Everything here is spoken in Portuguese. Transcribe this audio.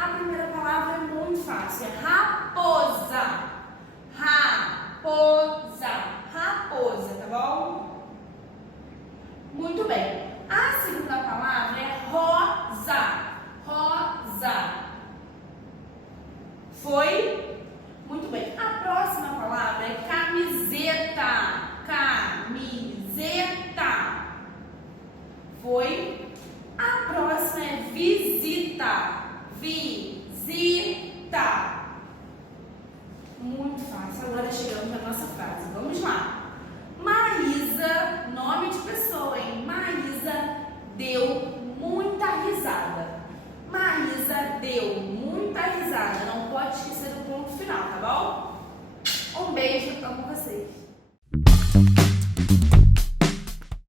A primeira palavra é muito fácil, é raposa. Raposa. Raposa, tá bom? Muito bem. A segunda palavra é rosa. Rosa. Foi? Muito bem. A próxima palavra é camiseta. Camiseta. Foi? A próxima é visita. Visita.